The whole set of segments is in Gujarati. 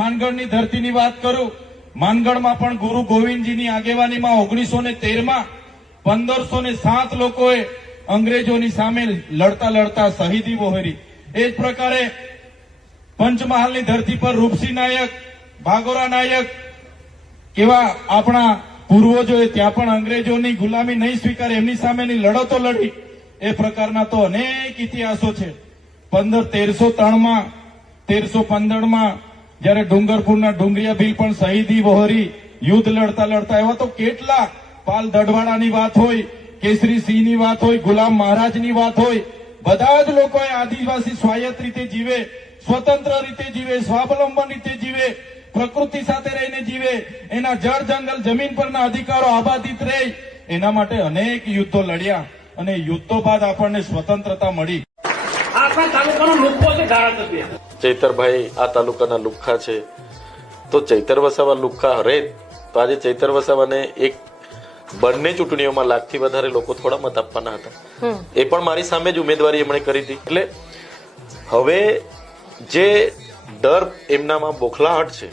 માનગઢની ધરતીની વાત કરું, માનગઢમાં પણ ગુરુ ગોવિંદજીની આગેવાનીમાં 1913માં 1507 લોકોએ અંગ્રેજોની સામે લડતા લડતા શહીદી વહોરી. એ જ પ્રકારે પંચમહાલની ધરતી પર રૂપસિંહ નાયક, ભાગોરા નાયક કેવા આપણા પૂર્વજોએ ત્યાં પણ અંગ્રેજોની ગુલામી નહીં સ્વીકારી, એમની સામેની લડતો લડી. એ પ્રકારના તો અનેક ઇતિહાસો છે. 1303માં 1315માં જયારે ડુંગરપુરના ડુંગરિયા ભીલ પણ શહીદી વહોરી, યુદ્ધ લડતા લડતા. એવા તો કેટલા, પાલ દડવાડાની વાત હોય, કેસરી સિંહની વાત હોય, ગુલામ મહારાજની વાત હોય, બધા જ લોકોએ આદિવાસી સ્વાયત્ત રીતે જીવે, સ્વતંત્ર રીતે જીવે, સ્વાવલંબન રીતે જીવે, પ્રકૃતિ સાથે રહીને જીવે, એના જળ જંગલ જમીન પરના અધિકારો આબાદિત રહે, એના માટે અનેક યુદ્ધો લડ્યા અને યુદ્ધો બાદ આપણને સ્વતંત્રતા મળી. આપણા તાલુકાનો લુખ્ખો છે ધારાસભ્ય ચૈતરભાઈ આ તાલુકાના લુખ્ખા છે. તો ચૈતર વસાવા લુખ્ખા રહે તો આજે ચૈતર વસાવાને એક બંને ચૂંટણીઓમાં લાખથી વધારે લોકો થોડા મત આપવાના હતા. એ પણ મારી સામે જ ઉમેદવારી એમણે કરી હતી. એટલે હવે જે ડર એમનામાં બોખલાહટ છે,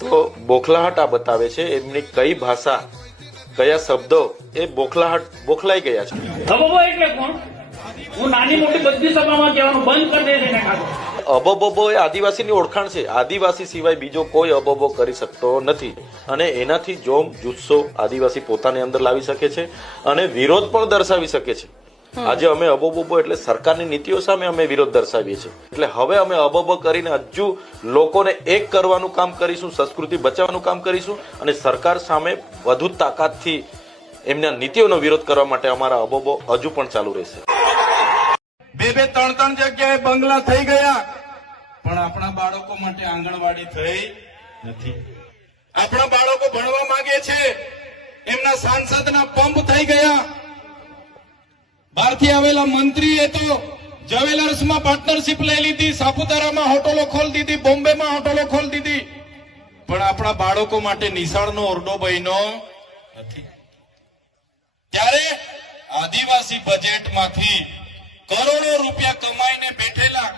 તો બોખલાહટ આ બતાવે છે એમની કઈ ભાષા, કયા શબ્દો એ બોખલાઈ ગયા છે. અબોબો એટલે કોણ? હું નાની મોટી બધી સભામાં કહેવાનું બંધ કરી દે છે. અબોબો એ આદિવાસીની ઓળખાણ છે. આદિવાસી સિવાય બીજો કોઈ અબોબો કરી શકતો નથી અને એનાથી જોમ જુસ્સો આદિવાસી પોતાની અંદર લાવી શકે છે અને વિરોધ પણ દર્શાવી શકે છે. આજે અમે અબોબો એટલે સરકારની નીતિઓ સામે અમે વિરોધ દર્શાવીએ છીએ. એટલે હવે અમે અબોબો કરીને હજુ લોકોને એક કરવાનું કામ કરીશું, સંસ્કૃતિ બચાવવાનું કામ કરીશું અને સરકાર સામે વધુ તાકાતથી એમના નીતિઓનો વિરોધ કરવા માટે અમારા અબોબો હજુ પણ ચાલુ રહેશે. 2-3 જગ્યાએ બંગલા થઈ ગયા, પણ આપણા બાળકો માટે આંગણવાડી થઈ નથી. આપણા બાળકો ભણવા માંગે છે, એમના સાંસદના પંપ થઈ ગયા. બહારથી આવેલા મંત્રીએ તો જ્વેલર્સમાં પાર્ટનરશિપ લઈ લીધી, સાપુતારામાં હોટલો ખોલી દીધી, બોમ્બેમાં હોટલો ખોલી દીધી, પણ આપણા બાળકો માટે નિશાળનો ઓરડો બન્યો નથી. ત્યારે આદિવાસી બજેટમાંથી કરોડો રૂપિયા કમાઈને બેઠેલા,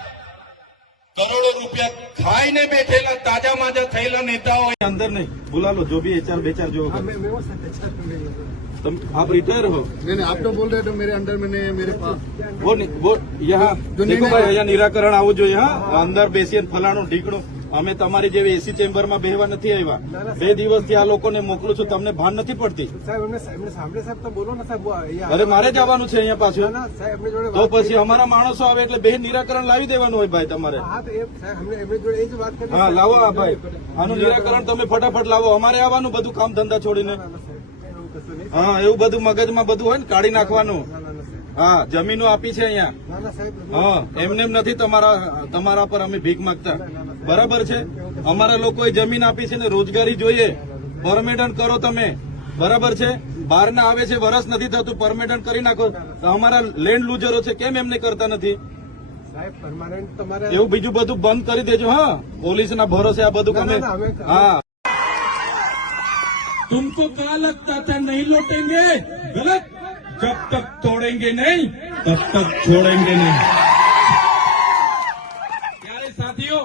કરોડો રૂપિયા ખાઈને બેઠેલા, તાજા માજા થયેલા નેતાઓ अंदर नहीं बुला लो, जो भी HR बेचार जो होगा. तुम आप रिटायर हो? नहीं, आप तो बोल रहे थे मेरे अंडर में नहीं है, मेरे पास वो यहाँ देखो भाई, અહીંયા નિરાકરણ આવું જોઈએ. હા, અંદર બેસીને ફલાણું ઢીકણું. અમે તમારી જેવી એસી ચેમ્બરમાં બેહવા નથી આવ્યા. 2 દિવસથી આ લોકોને મોકલું છું, તમને ભાન નથી પડતી? અરે મારે જવાનું છે અહીંયા પાછું, તો પછી અમારા માણસો આવે એટલે બે નિરાકરણ લાવી દેવાનું હોય ભાઈ તમારે. હા લાવો આ ભાઈ, આનું નિરાકરણ તમે ફટાફટ લાવો. અમારે આવવાનું બધું કામ ધંધા છોડીને. હા, એવું બધું મગજમાં બધું હોય ને કાઢી નાખવાનું. હા, જમીનો આપી છે અહીંયા. હા, એમને એમ નથી તમારા પર અમે ભીખ માંગતા, બરાબર છે? અમારા લોકોએ જમીન આપી છે ને રોજગારી જોઈએ. પરમેનન્ટ કરો તમે, બરાબર છે? બહારના આવે છે, વરસ નથી થતું, પરમેનન્ટ કરી નાખો. અમારા લેન્ડ લુઝરો છે, કેમ એમને કરતા નથી? એવું બીજું બધું બંધ કરી દેજો. હા, પોલીસના ભરોસે આ બધું તમે. હા, तुमको क्या लगता था नहीं लौटेंगे? गलत. जब तक तोड़ेंगे नहीं तब तक छोड़ेंगे नहीं. ત્યારે સાથીઓ,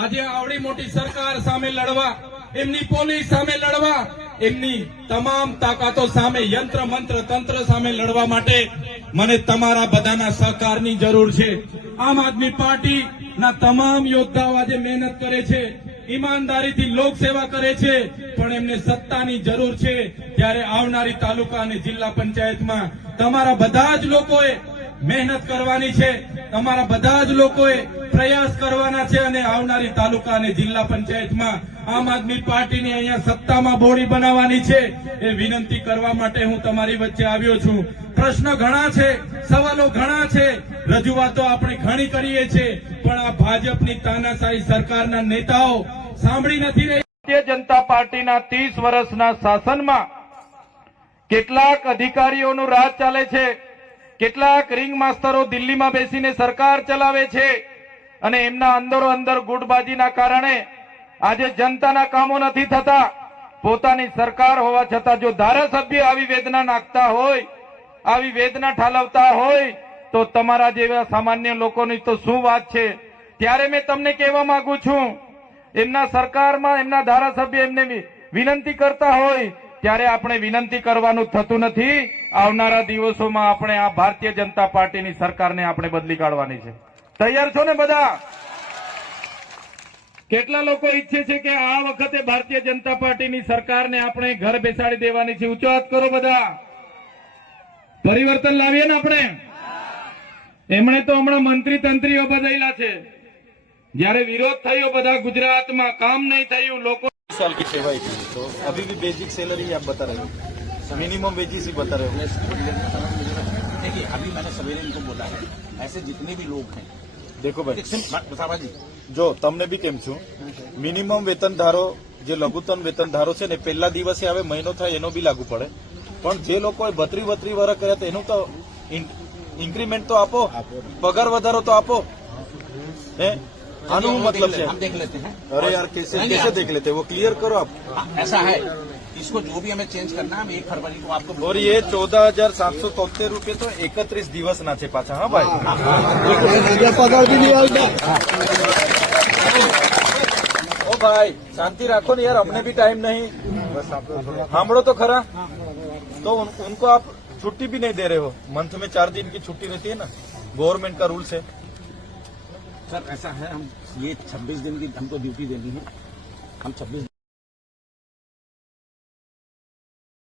આજે આવડી મોટી સરકાર સામે લડવા, એમની પોલીસ સામે લડવા, એમની તમામ તાકાતો સામે, યંત્ર મંત્ર તંત્ર સામે લડવા માટે મને તમારા બધાના સહકારની જરૂર છે. આમ આદમી પાર્ટીના તમામ યોદ્ધાઓ આજે મહેનત કરે છે, ઈમાનદારીથી લોકસેવા કરે છે, પણ એમને સત્તાની જરૂર છે. ત્યારે આવનારી તાલુકા અને જિલ્લા પંચાયતમાં તમારા બધા જ લોકોએ મહેનત કરવાની છે, તમારા બધા જ લોકોએ પ્રયાસ કરવાના છે અને આવનારી તાલુકા અને જિલ્લા પંચાયતમાં આમ આદમી પાર્ટીની અહીંયા સત્તામાં બોડી બનાવવાની છે. એ વિનંતી કરવા માટે હું તમારી વચ્ચે આવ્યો છું. પ્રશ્ન ઘણા છે, સવાલો ઘણા છે, રજૂઆતો આપણે ઘણી કરીએ છીએ, પણ આ ભાજપની તાનાશાહી સરકારના નેતાઓ સાંભળી નથી રહી. ભારતીય જનતા પાર્ટીના 30 વર્ષના શાસનમાં કેટલાક અધિકારીઓનું રાજ ચાલે છે, કેટલાક રિંગ માસ્ટરો દિલ્હીમાં બેસીને સરકાર ચલાવે છે અને એમના અંદરો અંદર ગુટબાજીના કારણે આજે જનતાના કામો નથી થતા. પોતાની સરકાર હોવા છતાં જો ધારાસભ્ય આવી વેદના નાખતા હોય, આવી વેદના ઠાલવતા હોય, તો તમારા જેવા સામાન્ય લોકોની તો શું વાત છે. ત્યારે મેં તમને કહેવા માંગુ છું એમના સરકારમાં એમના ધારાસભ્ય એમને વિનંતી કરતા હોય ત્યારે આપણે વિનંતી કરવાનું થતું નથી. આવનારા દિવસોમાં આપણે આ ભારતીય જનતા પાર્ટીની સરકારને આપણે બદલી કાઢવાની છે. તૈયાર છો ને બધા? કેટલા લોકો ઈચ્છે છે કે આ વખતે ભારતીય જનતા પાર્ટીની સરકારને આપણે ઘર બેસાડી દેવાની છે? ઊંચો હાથ કરો બધા. પરિવર્તન લાવીએ ને આપણે. એમણે તો હમણાં મંત્રી તંત્રીઓ બદલ્યા છે. જ્યારે વિરોધ થયો બધા ગુજરાતમાં, કામ નહીં થયું, લોકો साल की सेवाएं की तो अभी भी बेसिक सैलरी आप बता रहे हो, मिनिमम वेजेस ही बता रहे हो. देखिए अभी मैंने सवेरे इनको बोला है, ऐसे जितने भी लोग हैं, देखो भाई, बतावाजी જો તમને બી કેમ છું, મિનિમમ વેતન ધારો જે લઘુત્તમ વેતન ધારો છે ને પહેલા દિવસે હવે મહિનો થાય એનો બી લાગુ પડે, પણ જે લોકોએ 32 વર્ષ કર્યા તો એનું તો ઇન્ક્રીમેન્ટ તો આપો, પગાર વધારો તો આપો. હે આનું શું મતલબ છે? हम देख लेते हैं. અરે યાર कैसे देख लेते वो क्लियर करो आप. हाँ, ऐसा है, इसको जो भी हमें चेंज करना है हम 1 फरवरी को आपको और ये 14,773 રૂપિયા તો 31 દિવસના છે પાછા. હા ભાઈ, पगार भी नहीं आएगा. ओ भाई शांति रखो ना यार, हमने भी टाइम नहीं. सामड़ो तो खरा. तो उनको आप छुट्टी भी नहीं दे रहे हो. मंथ में 4 दिन की छुट्टी रहती है ना, गवर्नमेंट का रूल्स है. सर ऐसा है, हम ये 26 दिन की हमको ड्यूटी देनी है, हम 26